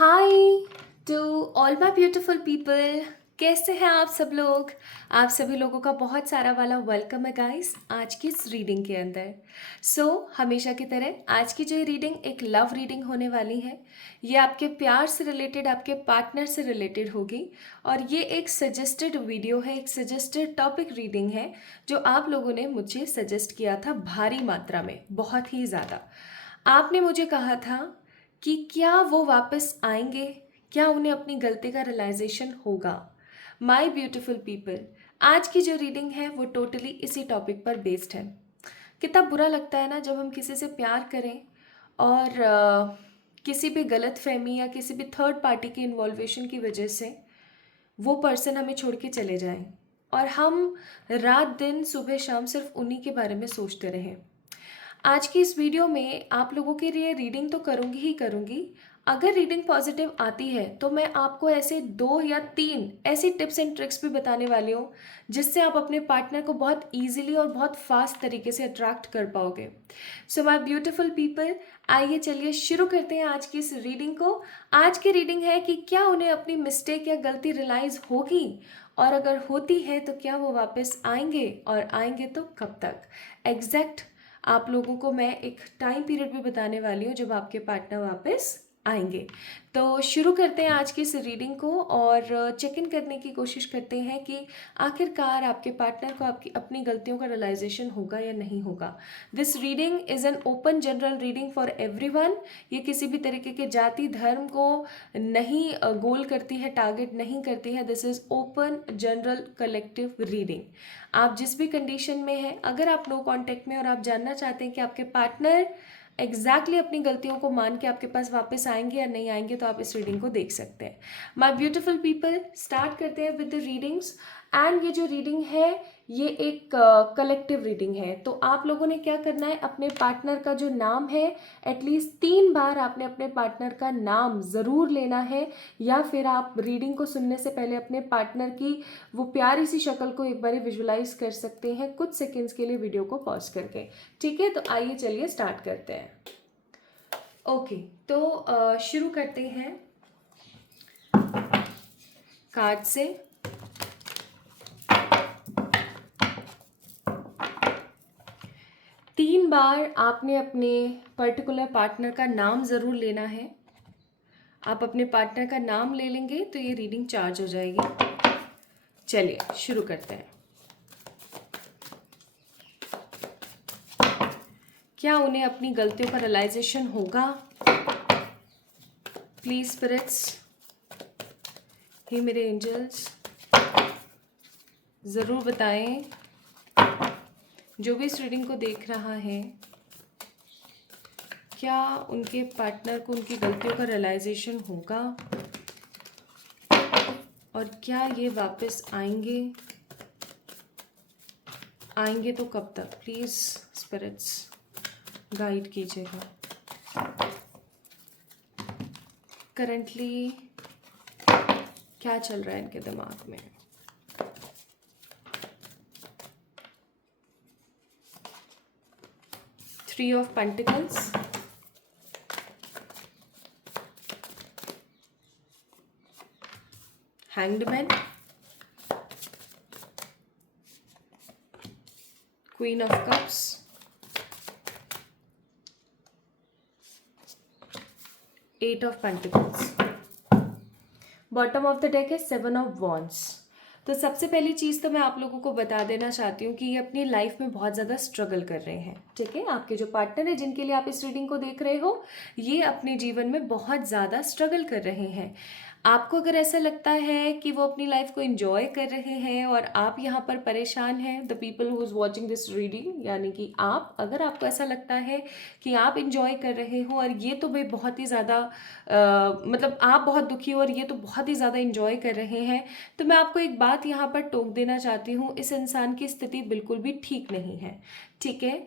Hi to all my beautiful people. कैसे हैं आप सब लोग। आप सभी लोगों का बहुत सारा वाला वेलकम है गाइस आज की इस रीडिंग के अंदर। हमेशा की तरह आज की जो ये रीडिंग एक लव रीडिंग होने वाली है। ये आपके प्यार से रिलेटेड, आपके पार्टनर से रिलेटेड होगी। और ये एक सजेस्टेड वीडियो है, एक सजेस्टेड टॉपिक रीडिंग है जो आप लोगों ने मुझे सजेस्ट किया था भारी मात्रा में, बहुत ही ज़्यादा। आपने मुझे कहा था कि क्या वो वापस आएंगे, क्या उन्हें अपनी गलती का रियलाइजेशन होगा। माय ब्यूटीफुल पीपल, आज की जो रीडिंग है वो टोटली इसी टॉपिक पर बेस्ड है। कितना बुरा लगता है ना जब हम किसी से प्यार करें और किसी भी गलत फहमी या किसी भी थर्ड पार्टी की इन्वॉल्वेशन की वजह से वो पर्सन हमें छोड़ के चले जाएं और हम रात दिन सुबह शाम सिर्फ उन्हीं के बारे में सोचते रहें। आज की इस वीडियो में आप लोगों के लिए रीडिंग तो करूंगी ही करूंगी। अगर रीडिंग पॉजिटिव आती है तो मैं आपको ऐसे 2 या 3 ऐसी टिप्स एंड ट्रिक्स भी बताने वाली हूँ जिससे आप अपने पार्टनर को बहुत इजीली और बहुत फास्ट तरीके से अट्रैक्ट कर पाओगे। सो माय ब्यूटीफुल पीपल, आइए चलिए शुरू करते हैं आज की इस रीडिंग को। आज की रीडिंग है कि क्या उन्हें अपनी मिस्टेक या गलती रियलाइज होगी, और अगर होती है तो क्या वो वापस आएंगे, और आएंगे तो कब तक। एग्जैक्ट आप लोगों को मैं एक टाइम पीरियड भी बताने वाली हूँ जब आपके पार्टनर वापस आएंगे। तो शुरू करते हैं आज की इस रीडिंग को और चेक इन करने की कोशिश करते हैं कि आखिरकार आपके पार्टनर को आपकी अपनी गलतियों का रियलाइजेशन होगा या नहीं होगा। This reading is an open general reading for everyone. ये किसी भी तरीके के जाति धर्म को नहीं गोल करती है, टारगेट नहीं करती है। This is open general collective reading. आप जिस भी कंडीशन में हैं, अगर आप नो कांटेक्ट में और आप जानना चाहते हैं कि आपके पार्टनर एग्जैक्टली अपनी गलतियों को मान के आपके पास वापस आएंगे या नहीं आएंगे, तो आप इस रीडिंग को देख सकते हैं। माय ब्यूटीफुल पीपल, स्टार्ट करते हैं विद द रीडिंग्स। एंड ये जो रीडिंग है ये एक कलेक्टिव रीडिंग है। तो आप लोगों ने क्या करना है, अपने पार्टनर का जो नाम है एटलीस्ट 3 बार आपने अपने पार्टनर का नाम ज़रूर लेना है, या फिर आप रीडिंग को सुनने से पहले अपने पार्टनर की वो प्यारी सी शक्ल को एक बार विजुलाइज कर सकते हैं कुछ सेकेंड्स के लिए वीडियो को पॉज करके। ठीक है, तो आइए चलिए स्टार्ट करते हैं। ओके, तो शुरू करते हैं कार्ड से। तीन बार आपने अपने पर्टिकुलर पार्टनर का नाम ज़रूर लेना है। आप अपने पार्टनर का नाम ले लेंगे तो ये रीडिंग चार्ज हो जाएगी। चलिए शुरू करते हैं। क्या उन्हें अपनी गलतियों का रियलाइजेशन होगा? प्लीज स्पिरिट्स, हे मेरे एंजल्स, ज़रूर बताएं जो भी इस रीडिंग को देख रहा है, क्या उनके पार्टनर को उनकी गलतियों का रियलाइजेशन होगा, और क्या ये वापस आएंगे, आएंगे तो कब तक। प्लीज़ स्पिरिट्स गाइड कीजिएगा। करंटली क्या चल रहा है इनके दिमाग में। Three of pentacles, hanged man, queen of cups, eight of pentacles. Bottom of the deck है 7 ऑफ वॉन्ड्स। तो सबसे पहली चीज़ तो मैं आप लोगों को बता देना चाहती हूँ कि ये अपनी लाइफ में बहुत ज़्यादा स्ट्रगल कर रहे हैं। ठीक है, आपके जो पार्टनर है जिनके लिए आप इस रीडिंग को देख रहे हो, ये अपने जीवन में बहुत ज़्यादा स्ट्रगल कर रहे हैं। आपको अगर ऐसा लगता है कि वो अपनी लाइफ को एंजॉय कर रहे हैं और आप यहाँ पर परेशान हैं, the people who is watching this reading, यानी कि आप, अगर आपको ऐसा लगता है कि आप एंजॉय कर रहे हो और ये तो भाई बहुत ही ज़्यादा मतलब आप बहुत दुखी हो और ये तो बहुत ही ज़्यादा एंजॉय कर रहे हैं, तो मैं आपको एक बात यहाँ पर टोक देना चाहती हूँ, इस इंसान की स्थिति बिल्कुल भी ठीक नहीं है। ठीक है।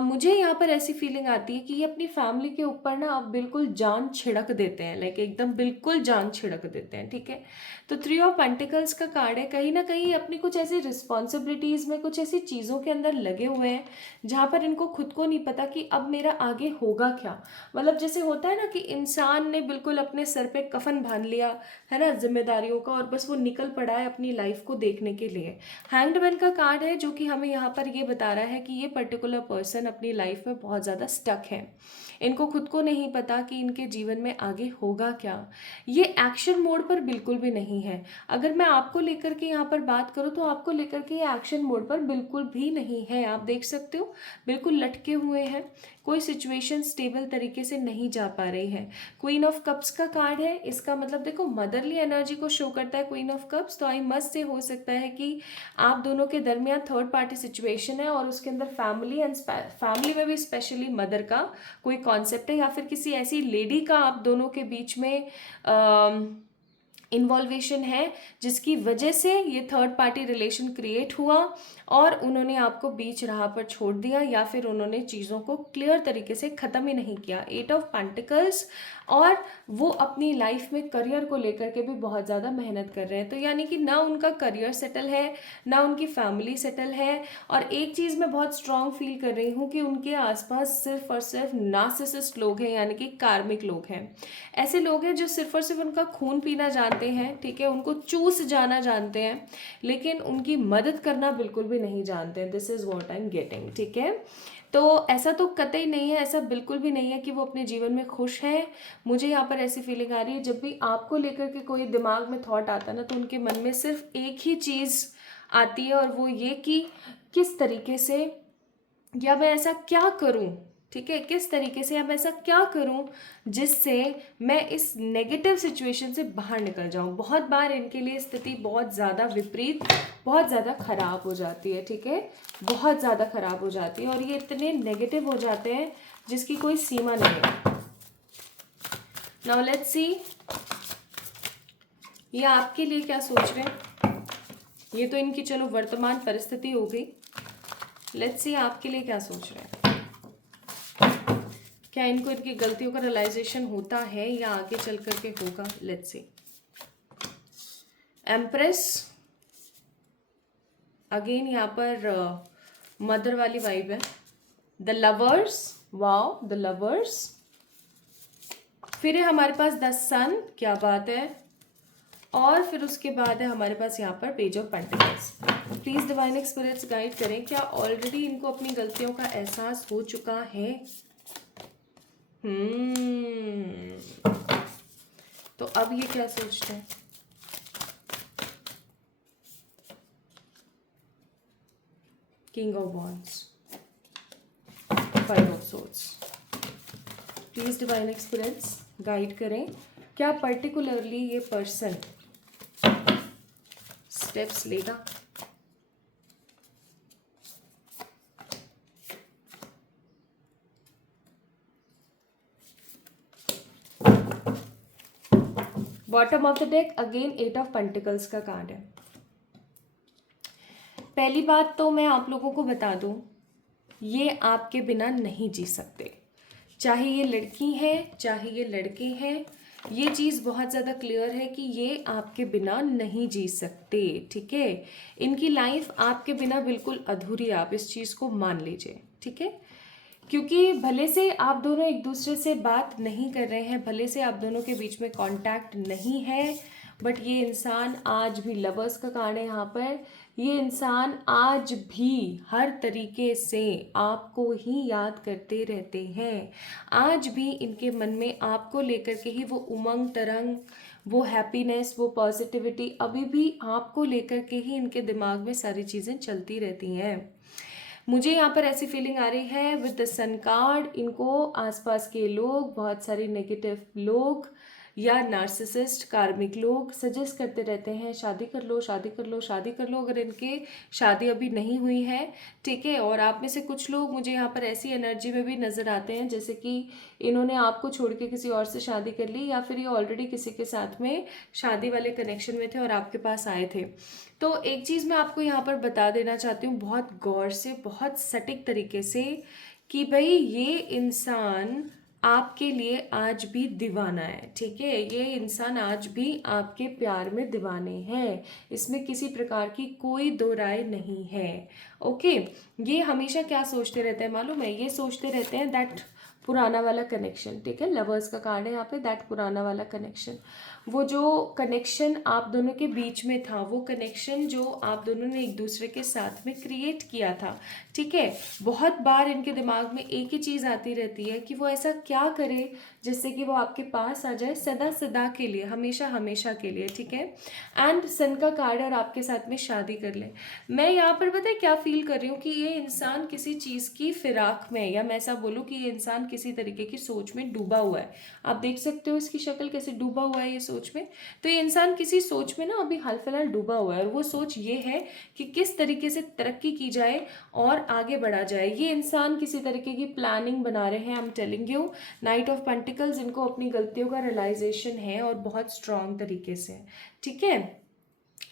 मुझे यहाँ पर ऐसी फीलिंग आती है कि ये अपनी फैमिली के ऊपर ना अब बिल्कुल जान छिड़क देते हैं, लाइक एकदम बिल्कुल जान छिड़क देते हैं, ठीक है। तो थ्री ऑफ पेंटिकल्स का कार्ड है, कहीं ना कहीं अपनी कुछ ऐसी रिस्पॉन्सिबिलिटीज़ में, कुछ ऐसी चीज़ों के अंदर लगे हुए हैं जहाँ पर इनको खुद को नहीं पता कि अब मेरा आगे होगा क्या। मतलब जैसे होता है ना कि इंसान ने बिल्कुल अपने सर पे कफन बांध लिया है ना जिम्मेदारियों का, और बस वो निकल पड़ा है अपनी लाइफ को देखने के लिए। हैंग्ड मैन का कार्ड है जो कि हमें यहाँ पर ये बता रहा है कि ये पर्टिकुलर पर्सन अपनी लाइफ में बहुत ज़्यादा स्टक है। इनको खुद को नहीं पता कि इनके जीवन में आगे होगा क्या। ये एक्शन मोड पर बिल्कुल भी नहीं है। अगर मैं आपको लेकर के यहाँ पर बात करूँ तो आपको लेकर के ये एक्शन मोड पर बिल्कुल भी नहीं है। आप देख सकते हो बिल्कुल लटके हुए हैं, कोई सिचुएशन स्टेबल तरीके से नहीं जा पा रही है। क्वीन ऑफ कप्स का कार्ड है, इसका मतलब देखो मदरली एनर्जी को शो करता है क्वीन ऑफ कप्स। तो आई मस्ट से हो सकता है कि आप दोनों के दरमियान थर्ड पार्टी सिचुएशन है और उसके अंदर फैमिली एंड फैमिली में भी स्पेशली मदर का कोई कॉन्सेप्ट है, या फिर किसी ऐसी लेडी का आप दोनों के बीच में इन्वॉल्वेशन है जिसकी वजह से ये थर्ड पार्टी रिलेशन क्रिएट हुआ और उन्होंने आपको बीच राह पर छोड़ दिया, या फिर उन्होंने चीज़ों को क्लियर तरीके से ख़त्म ही नहीं किया। एट ऑफ पेंटिकल्स, और वो अपनी लाइफ में करियर को लेकर के भी बहुत ज़्यादा मेहनत कर रहे हैं। तो यानी कि ना उनका करियर सेटल है, ना उनकी फैमिली सेटल है। और एक चीज़ मैं बहुत स्ट्रांग फील कर रही हूँ कि उनके आसपास सिर्फ और सिर्फ नार्सिसिस्ट लोग हैं, यानी कि कार्मिक लोग हैं। ऐसे लोग हैं जो सिर्फ और सिर्फ उनका खून पीना जानते हैं, ठीक है, उनको चूस जाना जानते हैं, लेकिन उनकी मदद करना बिल्कुल भी नहीं जानते हैं। This is what I am getting, ठीक है। तो ऐसा तो कतई नहीं है, ऐसा बिल्कुल भी नहीं है कि वो अपने जीवन में खुश हैं। मुझे यहाँ पर ऐसी फीलिंग आ रही है, जब भी आपको लेकर के कोई दिमाग में थॉट आता है ना, तो उनके मन में सिर्फ एक ही चीज़ आती है, और वो ये कि किस तरीके से, या मैं ऐसा क्या करूं, ठीक है, किस तरीके से, या मैं ऐसा क्या करूं जिससे मैं इस नेगेटिव सिचुएशन से बाहर निकल जाऊं। बहुत बार इनके लिए स्थिति बहुत ज़्यादा विपरीत, बहुत ज़्यादा खराब हो जाती है, ठीक है, बहुत ज़्यादा खराब हो जाती है, और ये इतने नेगेटिव हो जाते हैं जिसकी कोई सीमा नहीं है। नाउ लेट्स सी ये आपके लिए क्या सोच रहे हैं। ये तो इनकी चलो वर्तमान परिस्थिति हो गई। लेट्स सी आपके लिए क्या सोच रहे हैं। क्या इनको इनकी गलतियों का रियलाइजेशन होता है या आगे चल करके होगा। Let's see. एम्प्रेस, अगेन यहाँ पर मदर वाली वाइब है। The lovers, wow, the lovers. फिर है हमारे पास द सन, क्या बात है। और फिर उसके बाद है हमारे पास यहाँ पर page of pentacles. Please divine spirits guide करें, क्या ऑलरेडी इनको अपनी गलतियों का एहसास हो चुका है। तो अब ये क्या सोचते हैं। King of wands, five of swords. Please divine experience guide करें, क्या पर्टिकुलरली ये पर्सन स्टेप्स लेगा। Bottom of the deck again eight of pentacles का कार्ड है। पहली बात तो मैं आप लोगों को बता दूं, ये आपके बिना नहीं जी सकते। चाहे ये लड़की है चाहे ये लड़के हैं, ये चीज़ बहुत ज़्यादा क्लियर है कि ये आपके बिना नहीं जी सकते, ठीक है। इनकी लाइफ आपके बिना बिल्कुल अधूरी है, आप इस चीज़ को मान लीजिए, ठीक है। क्योंकि भले से आप दोनों एक दूसरे से बात नहीं कर रहे हैं, भले से आप दोनों के बीच में कांटेक्ट नहीं है, बट ये इंसान आज भी, लवर्स का कार्ड है यहाँ पर, ये इंसान आज भी हर तरीके से आपको ही याद करते रहते हैं। आज भी इनके मन में आपको लेकर के ही वो उमंग तरंग, वो हैप्पीनेस, वो पॉजिटिविटी अभी भी आपको लेकर के ही इनके दिमाग में सारी चीज़ें चलती रहती हैं। मुझे यहाँ पर ऐसी फीलिंग आ रही है विद द सन कार्ड, इनको आसपास के लोग, बहुत सारे नेगेटिव लोग, या नार्सिसिस्ट कार्मिक लोग सजेस्ट करते रहते हैं शादी कर लो, शादी कर लो, शादी कर लो, अगर इनके शादी अभी नहीं हुई है, ठीक है। और आप में से कुछ लोग मुझे यहाँ पर ऐसी एनर्जी में भी नज़र आते हैं जैसे कि इन्होंने आपको छोड़ के किसी और से शादी कर ली, या फिर ये ऑलरेडी किसी के साथ में शादी वाले कनेक्शन में थे और आपके पास आए थे। तो एक चीज़ मैं आपको यहाँ पर बता देना चाहती हूँ बहुत गौर से, बहुत सटीक तरीके से, कि भाई ये इंसान आपके लिए आज भी दीवाना है, ठीक है। ये इंसान आज भी आपके प्यार में दीवाने हैं, इसमें किसी प्रकार की कोई दो राय नहीं है। ओके, ये हमेशा क्या सोचते रहते हैं मालूम है, ये सोचते रहते हैं दैट पुराना वाला कनेक्शन, ठीक है, लवर्स का कार्ड है यहाँ पे, दैट पुराना वाला कनेक्शन, वो जो कनेक्शन आप दोनों के बीच में था, वो कनेक्शन जो आप दोनों ने एक दूसरे के साथ में क्रिएट किया था, ठीक है। बहुत बार इनके दिमाग में एक ही चीज़ आती रहती है कि वो ऐसा क्या करे जिससे कि वो आपके पास आ जाए सदा सदा के लिए, हमेशा हमेशा के लिए, ठीक है। एंड सन का कार्ड, और आपके साथ में शादी कर ले। मैं यहाँ पर पता है क्या फील कर रही हूँ कि ये इंसान किसी चीज़ की फिराक में, या मैं ऐसा बोलूँ कि ये इंसान किसी तरीके की सोच में डूबा हुआ है। आप देख सकते हो इसकी शक्ल कैसे डूबा हुआ है ये सोच में। तो ये इंसान किसी सोच में ना अभी हाल फिलहाल डूबा हुआ है, और वो सोच ये है कि किस तरीके से तरक्की की जाए और आगे बढ़ा जाए। ये इंसान किसी तरीके की प्लानिंग बना रहे हैं, I am telling you. Night of pentacles, इनको अपनी गलतियों का रियलाइजेशन है और बहुत स्ट्रांग तरीके से, ठीक है।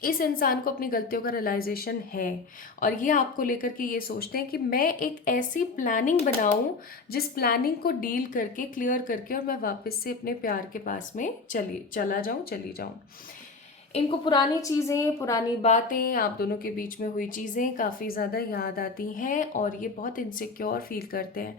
इस इंसान को अपनी गलतियों का रियलाइजेशन है, और ये आपको लेकर के ये सोचते हैं कि मैं एक ऐसी प्लानिंग बनाऊं जिस प्लानिंग को डील करके, क्लियर करके, और मैं वापस से अपने प्यार के पास में चली जाऊं। इनको पुरानी चीज़ें, पुरानी बातें, आप दोनों के बीच में हुई चीज़ें काफ़ी ज़्यादा याद आती हैं, और ये बहुत इनसिक्योर फील करते हैं।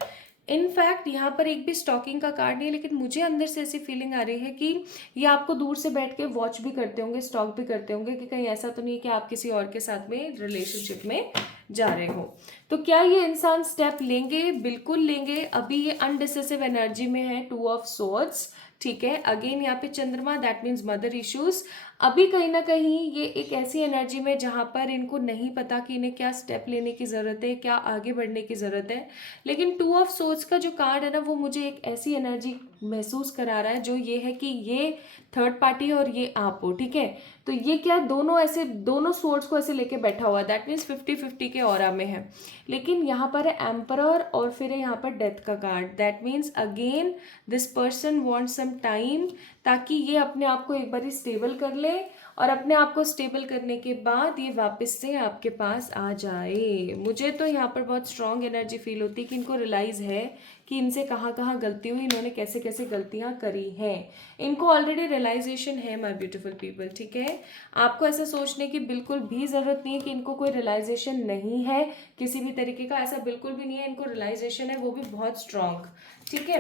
इनफैक्ट यहाँ पर एक भी स्टॉकिंग का कार्ड नहीं है, लेकिन मुझे अंदर से ऐसी फीलिंग आ रही है कि ये आपको दूर से बैठ के वॉच भी करते होंगे, स्टॉक भी करते होंगे कि कहीं ऐसा तो नहीं है कि आप किसी और के साथ में रिलेशनशिप में जा रहे हो। तो क्या ये इंसान स्टेप लेंगे? बिल्कुल लेंगे। अभी ये अनडिसिसिव एनर्जी में है, 2 ऑफ सोर्ड्स, ठीक है। अगेन यहाँ पे चंद्रमा, दैट मीन्स मदर इश्यूज। अभी कहीं ना कहीं ये एक ऐसी एनर्जी में जहाँ पर इनको नहीं पता कि इन्हें क्या स्टेप लेने की ज़रूरत है, क्या आगे बढ़ने की ज़रूरत है। लेकिन 2 ऑफ सोर्ड्स का जो कार्ड है ना, वो मुझे एक ऐसी एनर्जी महसूस करा रहा है जो ये है कि ये थर्ड पार्टी और ये आप हो, ठीक है। तो ये क्या दोनों ऐसे, दोनों सोर्ड्स को ऐसे लेके बैठा हुआ है, दैट मीन्स 50-50 के ऑरा में है। लेकिन यहाँ पर है एम्परर, और फिर है यहाँ पर डेथ का card, that means again this person want some time, ताकि ये अपने आप को एक बार स्टेबल कर ले, और अपने आप को स्टेबल करने के बाद ये वापस से आपके पास आ जाए। मुझे तो यहाँ पर बहुत स्ट्रांग एनर्जी फील होती है कि इनको रियलाइज़ है कि इनसे कहाँ कहाँ गलती हुई, इन्होंने कैसे कैसे गलतियाँ करी हैं। इनको ऑलरेडी रियलाइजेशन है माय ब्यूटीफुल पीपल, ठीक है। आपको ऐसा सोचने की बिल्कुल भी ज़रूरत नहीं है कि इनको कोई रियलाइजेशन नहीं है किसी भी तरीके का, ऐसा बिल्कुल भी नहीं है। इनको रियलाइजेशन है, वो भी बहुत स्ट्रांग, ठीक है।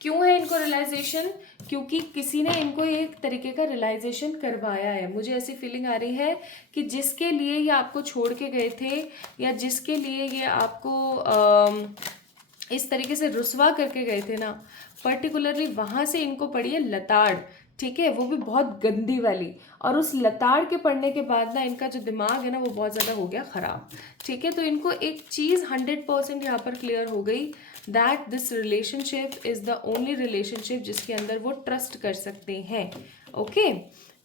क्यों है इनको रियलाइजेशन? क्योंकि किसी ने इनको एक तरीके का रियलाइजेशन करवाया है। मुझे ऐसी फीलिंग आ रही है कि जिसके लिए ये आपको छोड़ के गए थे, या जिसके लिए ये आपको इस तरीके से रुसवा करके गए थे ना, पर्टिकुलरली वहाँ से इनको पड़ी है लताड़, ठीक है, वो भी बहुत गंदी वाली। और उस लताड़ के पड़ने के बाद ना इनका जो दिमाग है ना वो बहुत ज़्यादा हो गया ख़राब, ठीक है। तो इनको एक चीज़ 100% यहाँ पर क्लियर हो गई, that this relationship is the only relationship जिसके अंदर वो ट्रस्ट कर सकते हैं। ओके,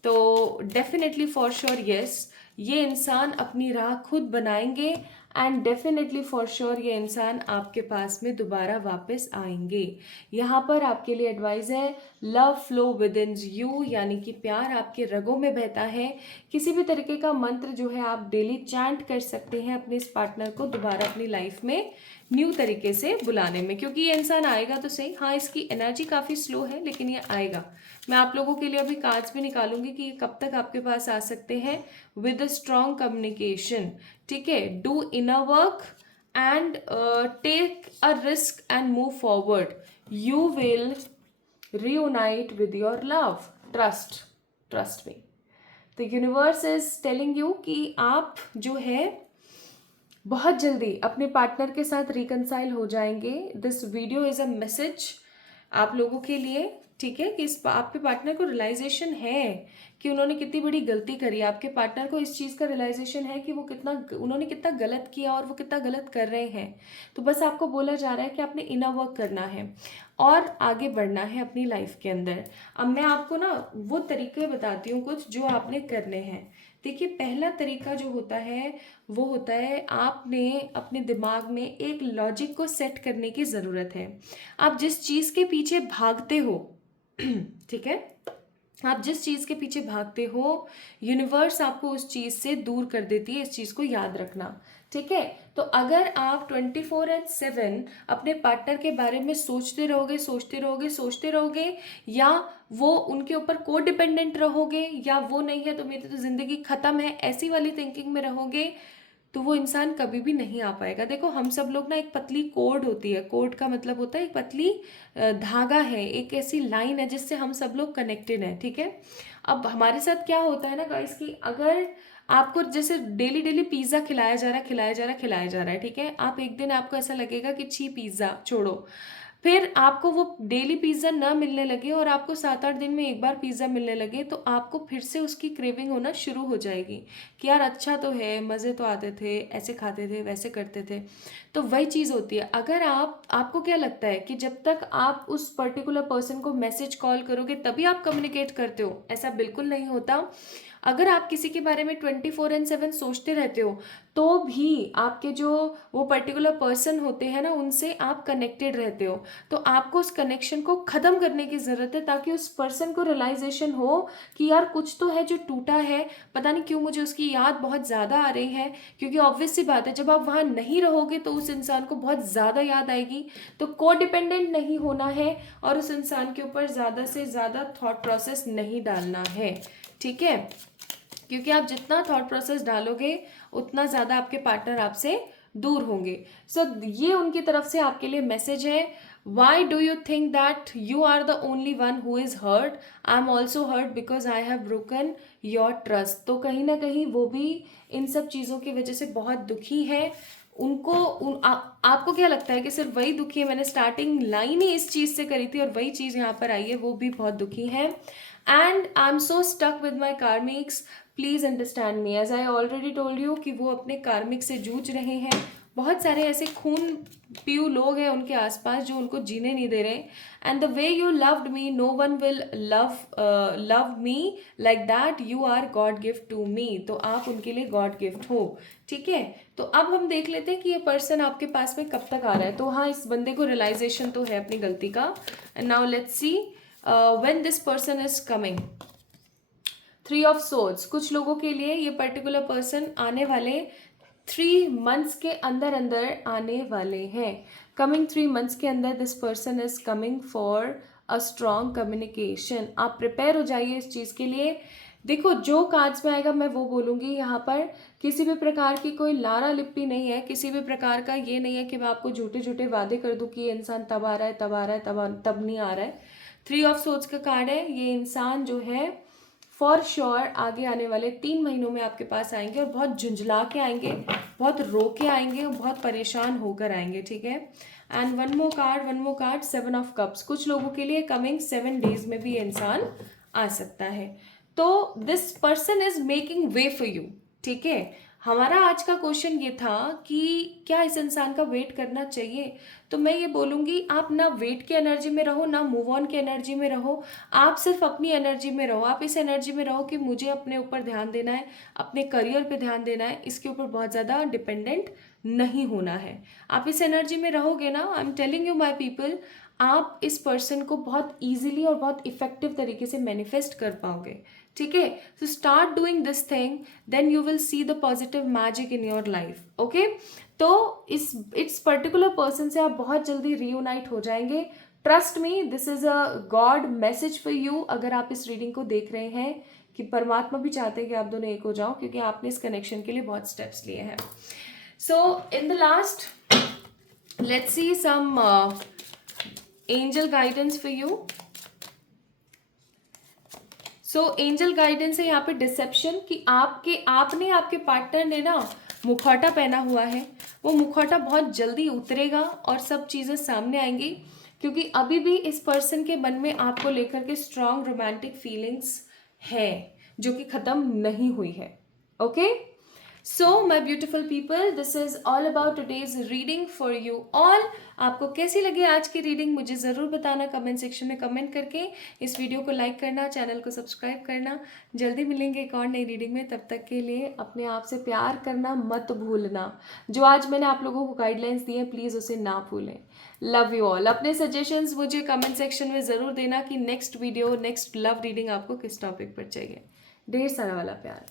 तो डेफिनेटली फॉर श्योर यस, ये इंसान अपनी राह खुद बनाएंगे, एंड डेफिनेटली फॉर श्योर ये इंसान आपके पास में दोबारा वापस आएंगे। यहाँ पर आपके लिए एडवाइस है, love flow with in you, यानी कि प्यार आपके रगों में बहता है। किसी भी तरीके का मंत्र जो है आप डेली चैंट कर सकते हैं अपने इस पार्टनर को दोबारा अपनी लाइफ में न्यू तरीके से बुलाने में, क्योंकि ये इंसान आएगा तो सही। हाँ, इसकी एनर्जी काफ़ी स्लो है, लेकिन ये आएगा। मैं आप लोगों के लिए अभी कार्ड्स भी निकालूंगी कि ये कब तक आपके पास आ सकते हैं। विद अ स्ट्रॉन्ग कम्युनिकेशन, ठीक है, do inner work and take a risk and move forward, you will reunite with your love, trust me। तो यूनिवर्स इज टेलिंग यू कि आप जो है बहुत जल्दी अपने पार्टनर के साथ रिकंसाइल हो जाएंगे। This video is a message आप लोगों के लिए ठीक है, कि आपके पार्टनर को रियलाइजेशन है कि उन्होंने कितनी बड़ी गलती करी। आपके पार्टनर को इस चीज़ का रियलाइजेशन है कि उन्होंने कितना गलत किया और वो कितना गलत कर रहे हैं। तो बस आपको बोला जा रहा है कि आपने इनर वर्क करना है और आगे बढ़ना है अपनी लाइफ के अंदर। अब मैं आपको ना वो तरीके बताती हूँ कुछ जो आपने करने हैं। देखिए, पहला तरीका जो होता है वो होता है, आपने अपने दिमाग में एक लॉजिक को सेट करने की ज़रूरत है। आप जिस चीज़ के पीछे भागते हो ठीक है, आप जिस चीज़ के पीछे भागते हो, यूनिवर्स आपको उस चीज़ से दूर कर देती है, इस चीज़ को याद रखना। ठीक है, तो अगर आप 24/7 अपने पार्टनर के बारे में सोचते रहोगे, सोचते रहोगे, सोचते रहोगे, या वो उनके ऊपर को डिपेंडेंट रहोगे, या वो नहीं है तो मेरी तो ज़िंदगी ख़त्म है, ऐसी वाली थिंकिंग में रहोगे, तो वो इंसान कभी भी नहीं आ पाएगा। देखो, हम सब लोग ना, एक पतली कोड होती है, कोड का मतलब होता है एक पतली धागा है, एक ऐसी लाइन है जिससे हम सब लोग कनेक्टेड हैं। ठीक है, अब हमारे साथ क्या होता है ना गाइस, कि अगर आपको जैसे डेली डेली पिज्ज़ा खिलाया जा रहा है, खिलाया जा रहा है, खिलाया जा रहा है, ठीक है, आप एक दिन आपको ऐसा लगेगा कि छी पिज़्ज़ा छोड़ो, फिर आपको वो डेली पिज़्ज़ा ना मिलने लगे और आपको 7-8 दिन में एक बार पिज़्ज़ा मिलने लगे, तो आपको फिर से उसकी क्रेविंग होना शुरू हो जाएगी कि यार अच्छा तो है, मज़े तो आते थे, ऐसे खाते थे, वैसे करते थे। तो वही चीज़ होती है। अगर आपको क्या लगता है कि जब तक आप उस पर्टिकुलर पर्सन को मैसेज कॉल करोगे तभी आप कम्युनिकेट करते हो? ऐसा बिल्कुल नहीं होता। अगर आप किसी के बारे में 24/7 सोचते रहते हो तो भी आपके जो वो पर्टिकुलर पर्सन होते हैं ना, उनसे आप कनेक्टेड रहते हो। तो आपको उस कनेक्शन को ख़त्म करने की ज़रूरत है, ताकि उस पर्सन को रियलाइजेशन हो कि यार कुछ तो है जो टूटा है, पता नहीं क्यों मुझे उसकी याद बहुत ज़्यादा आ रही है। क्योंकि ऑब्वियस सी बात है, जब आप वहाँ नहीं रहोगे तो उस इंसान को बहुत ज़्यादा याद आएगी। तो को डिपेंडेंट नहीं होना है और उस इंसान के ऊपर ज़्यादा से ज़्यादा थॉट प्रोसेस नहीं डालना है। ठीक है, क्योंकि आप जितना थॉट प्रोसेस डालोगे उतना ज़्यादा आपके पार्टनर आपसे दूर होंगे। सो ये उनकी तरफ से आपके लिए मैसेज है। Why do you think that you are the only one who is hurt? I am also hurt because I have broken your trust. तो कहीं ना कहीं वो भी इन सब चीज़ों की वजह से बहुत दुखी है। आपको क्या लगता है कि सिर्फ वही दुखी है? मैंने स्टार्टिंग लाइन ही इस चीज़ से करी थी और वही चीज़ यहाँ पर आई है, वो भी बहुत दुखी है। And I am so stuck with my karmics, please understand me. As I already told you कि वो अपने कार्मिक से जूझ रहे हैं। बहुत सारे ऐसे खून पीऊ लोग हैं उनके आसपास जो उनको जीने नहीं दे रहे। And the way you loved me, no one will love me like that, you are God gift to me. तो आप उनके लिए गॉड गिफ्ट हो। ठीक है, तो अब हम देख लेते हैं कि ये पर्सन आपके पास में कब तक आ रहा है। तो हाँ, इस बंदे को रियलाइजेशन तो है अपनी गलती का। And now let's see when this person is coming. 3 of swords, कुछ लोगों के लिए ये पर्टिकुलर पर्सन आने वाले 3 मंथ्स के अंदर अंदर आने वाले हैं। कमिंग 3 मंथ्स के अंदर this person is coming for a strong communication. आप प्रिपेयर हो जाइए इस चीज़ के लिए। देखो, जो कार्ड्स में आएगा मैं वो बोलूँगी। यहाँ पर किसी भी प्रकार की कोई लारा लिप्पी नहीं है, किसी भी प्रकार का ये नहीं है कि मैं आपको झूठे झूठे वादे कर दूँ कि ये इंसान तब आ रहा है, तब आ रहा है, तब नहीं आ रहा है। 3 ऑफ सोर्ड्स का कार्ड है। ये इंसान जो है फॉर श्योर आगे आने वाले 3 महीनों में आपके पास आएंगे और बहुत झुंझला के आएंगे, बहुत रो के आएंगे और बहुत परेशान होकर आएंगे। ठीक है, and one more card 7 of cups. कुछ लोगों के लिए कमिंग 7 डेज में भी ये इंसान आ सकता है। तो this person is making way for you. ठीक है, हमारा आज का क्वेश्चन ये था कि क्या इस इंसान का वेट करना चाहिए? तो मैं ये बोलूँगी, आप ना वेट की एनर्जी में रहो, ना मूव ऑन की एनर्जी में रहो। आप सिर्फ अपनी एनर्जी में रहो। आप इस एनर्जी में रहो कि मुझे अपने ऊपर ध्यान देना है, अपने करियर पे ध्यान देना है, इसके ऊपर बहुत ज़्यादा डिपेंडेंट नहीं होना है। आप इस एनर्जी में रहोगे ना, I am telling you my people, आप इस पर्सन को बहुत ईजिली और बहुत इफेक्टिव तरीके से मैनिफेस्ट कर पाओगे। ठीक है, so start doing this thing, then you will see the positive magic in your life. Okay, तो इस पर्टिकुलर पर्सन से आप बहुत जल्दी रीयूनाइट हो जाएंगे। Trust me, this is a God message for you. अगर आप इस रीडिंग को देख रहे हैं कि परमात्मा भी चाहते हैं कि आप दोनों एक हो जाओ, क्योंकि आपने इस कनेक्शन के लिए बहुत स्टेप्स लिए हैं। So in the last let's see some angel guidance for you. So angel guidance है यहाँ पे डिसेप्शन, कि आपके पार्टनर ने ना मुखौटा पहना हुआ है। वो मुखौटा बहुत जल्दी उतरेगा और सब चीज़ें सामने आएंगी। क्योंकि अभी भी इस पर्सन के मन में आपको लेकर के स्ट्रॉन्ग रोमांटिक फीलिंग्स है जो कि ख़त्म नहीं हुई है. Okay. So my beautiful people, this is all about today's reading for you all. आपको कैसी लगी आज की रीडिंग मुझे ज़रूर बताना कमेंट सेक्शन में कमेंट करके. इस वीडियो को लाइक करना, चैनल को सब्सक्राइब करना. जल्दी मिलेंगे एक और नई रीडिंग में. तब तक के लिए अपने आप से प्यार करना मत भूलना. जो आज मैंने आप लोगों को गाइडलाइंस दी है प्लीज़ उसे ना भूलें. Love you all. अपने सजेशंस मुझे कमेंट सेक्शन में ज़रूर देना कि next video, next love reading आपको किस टॉपिक पर चाहिए. ढेर सारा वाला प्यार.